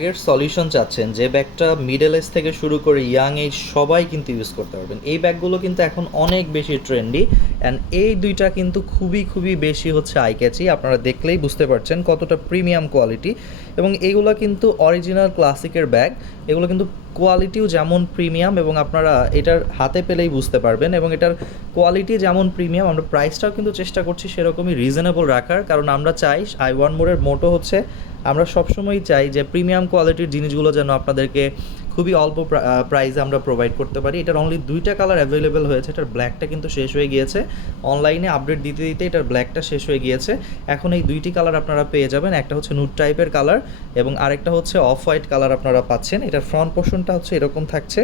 ব্যাগের সলিউশন চাচ্ছেন, যে ব্যাগটা মিডল এজ থেকে শুরু করে ইয়াং এজ সবাই কিন্তু ইউজ করতে পারবেন, এই ব্যাগগুলো কিন্তু এখন অনেক বেশি ট্রেন্ডি। অ্যান্ড এই দুইটা কিন্তু খুবই খুবই বেশি হচ্ছে আই ক্যাচি, আপনারা দেখলেই বুঝতে পারছেন কতটা প্রিমিয়াম কোয়ালিটি। এবং এইগুলো কিন্তু অরিজিনাল ক্লাসিকের ব্যাগ, এগুলো কিন্তু কোয়ালিটিও যেমন প্রিমিয়াম এবং আপনারা এটার হাতে পেলেই বুঝতে পারবেন, এবং এটার কোয়ালিটি যেমন প্রিমিয়াম, আমরা প্রাইসটাও কিন্তু চেষ্টা করছি সেরকমই রিজনেবল রাখার, কারণ আমরা চাই আই ওয়ান মোরের মোটো হচ্ছে আমরা সবসময়ই চাই যে প্রিমিয়াম কোয়ালিটির জিনিসগুলো যেন আপনাদেরকে খুবই অল্প প্রাইসে আমরা প্রোভাইড করতে পারি। এটার অনলি দুইটা কালার অ্যাভেলেবেল হয়েছে, এটার ব্ল্যাকটা কিন্তু শেষ হয়ে গিয়েছে, অনলাইনে আপডেট দিতে দিতে এটার ব্ল্যাকটা শেষ হয়ে গিয়েছে। এখন এই দুইটি কালার আপনারা পেয়ে যাবেন, একটা হচ্ছে নুড টাইপের কালার এবং আরেকটা হচ্ছে অফ হোয়াইট কালার আপনারা পাচ্ছেন। এটার ফ্রন্ট পোর্শনটা হচ্ছে এরকম থাকছে,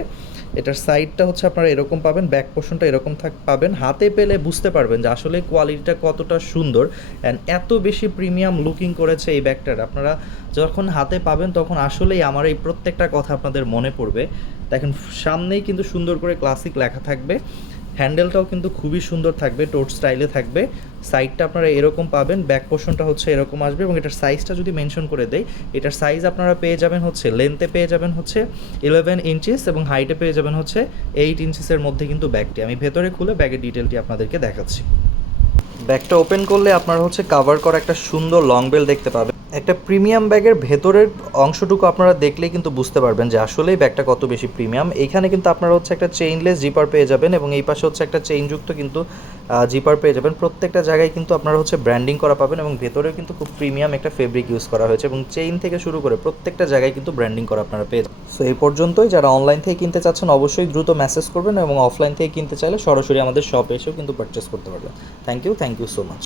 এটার সাইডটা হচ্ছে আপনারা এরকম পাবেন, ব্যাক পোর্শনটা এরকম পাবেন। হাতে পেলে বুঝতে পারবেন যে আসলে কোয়ালিটিটা কতটা সুন্দর অ্যান্ড এত বেশি প্রিমিয়াম লুকিং করেছে এই ব্যাগটার। আপনারা যখন হাতে পাবেন তখন আসলেই আমার এই প্রত্যেকটা কথা আপনাদের মনে পড়বে। দেখেন সামনেই কিন্তু সুন্দর করে ক্লাসিক লেখা থাকবে, হ্যান্ডেলটাও কিন্তু খুবই সুন্দর থাকবে, টোট স্টাইলে থাকবে। সাইডটা আপনারা এরকম পাবেন, ব্যাক পোর্শনটা হচ্ছে এরকম আসবে এবং এটার সাইজটা যদি মেনশন করে দেই, এটার সাইজ আপনারা পেয়ে যাবেন হচ্ছে লেন্থে পেয়ে যাবেন হচ্ছে 11 ইঞ্চিস এবং হাইটে পেয়ে যাবেন হচ্ছে 8 ইঞ্চিসের মধ্যে কিন্তু ব্যাগটি। আমি ভেতরে খুলে ব্যাগের ডিটেলটি আপনাদেরকে দেখাচ্ছি। ব্যাগটা ওপেন করলে আপনারা হচ্ছে কাভার করা একটা সুন্দর লং বেল দেখতে পাবেন। একটা প্রিমিয়াম ব্যাগের ভেতরের অংশটুকু আপনারা দেখলেই কিন্তু বুঝতে পারবেন যে আসলেই ব্যাগটা কত বেশি প্রিমিয়াম। এইখানে কিন্তু আপনারা হচ্ছে একটা চেইনলেস জিপার পেয়ে যাবেন এবং এই পাশে হচ্ছে একটা চেইনযুক্ত কিন্তু জিপার পেয়ে যাবেন। প্রত্যেকটা জায়গায় কিন্তু আপনারা হচ্ছে ব্র্যান্ডিং করা পাবেন এবং ভেতরে কিন্তু খুব প্রিমিয়াম একটা ফেব্রিক ইউজ করা হয়েছে এবং চেইন থেকে শুরু করে প্রত্যেকটা জায়গায় কিন্তু ব্র্যান্ডিং করা আপনারা পেয়ে যাবেন। সো এই পর্যন্তই, যারা অনলাইন থেকে কিনতে চাচ্ছেন অবশ্যই দ্রুত মেসেজ করবেন এবং অফলাইন থেকে কিনতে চাইলে সরাসরি আমাদের শপে এসেও কিন্তু পারচেস করতে পারবেন। Thank you so much.